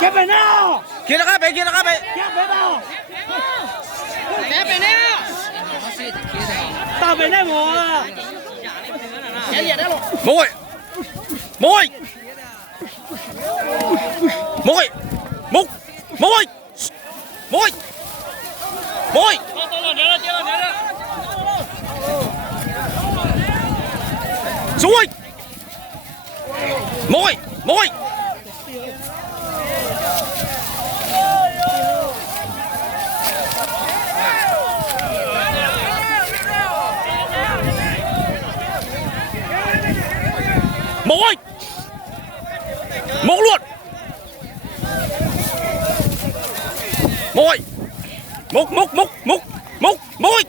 Kéo về nào? Kia nó khác bé, kia nó khác bé. Kéo về nào? Kéo về nào? Tao về đây mùa. Kéo liệt đấy luôn. Môi, môi, môi, mục, môi, môi, môi. Xuôi. Môi, môi. Môi. Môi luôn. Môi. Mục, mục, mục, mục, mục, môi.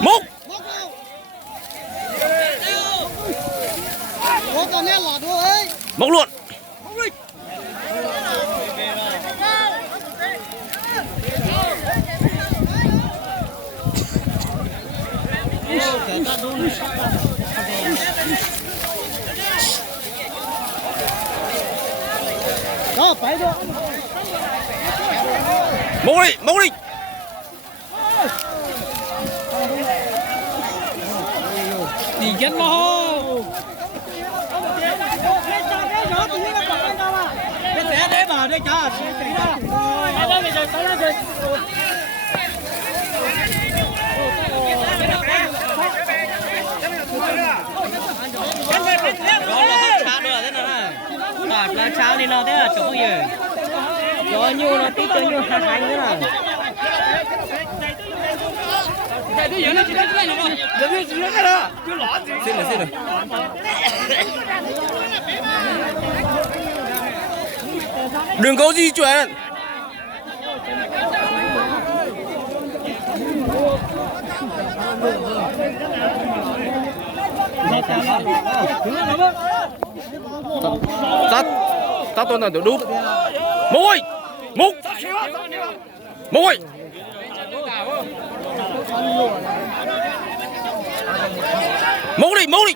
Mục. Mục luôn. Đó, phải được. Mục đi, mục đi. Đi chết lo. Cái té đấy vào đây cho. Đây bây giờ tới đây. Là cháo đi nào thế là chỗ gì? Chỗ nhu nó tí tương nhu hai hai nữa là. Xin rồi. Đừng có di chuyển. Tắt tôi là được đút. Môi, mục, môi. Môi đi, môi đi.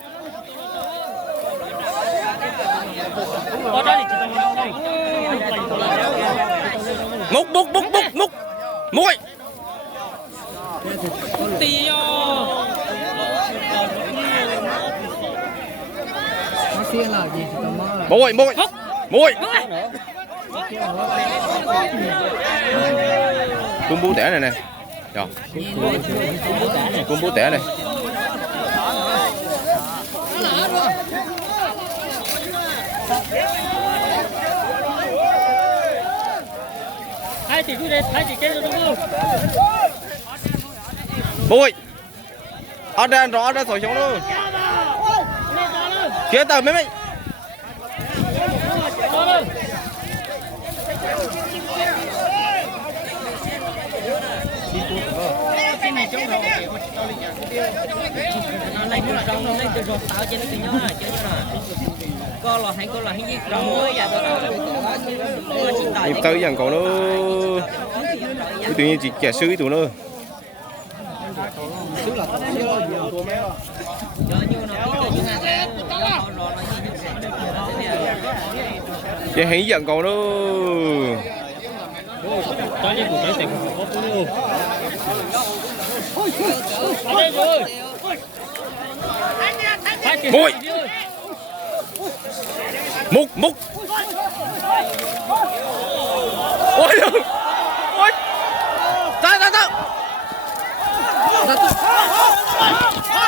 Mục, mục, mục, mục, mục, môi. Môi, môi, môi. Cung bú tẻ này nè. Rồi. Cung bú tẻ này. Hai tỷ cứ đây, hai tỷ kia rồi đúng không? Môi. Ở đây rõ ra thổi xuống luôn. Kia tờ mấy mấy. Nó lấy từ trong, nó lấy từ ruột tạo cho nó từ nhỏ là chơi như nào? Con là hay gì trong mới vậy đó. Nhịp tới dần còn nó tự nhiên chỉ kẻ sư tụi nó. Cái hí dần còn nó. Cho những cuộc tình có tôi luôn. Môi. Mục, mục.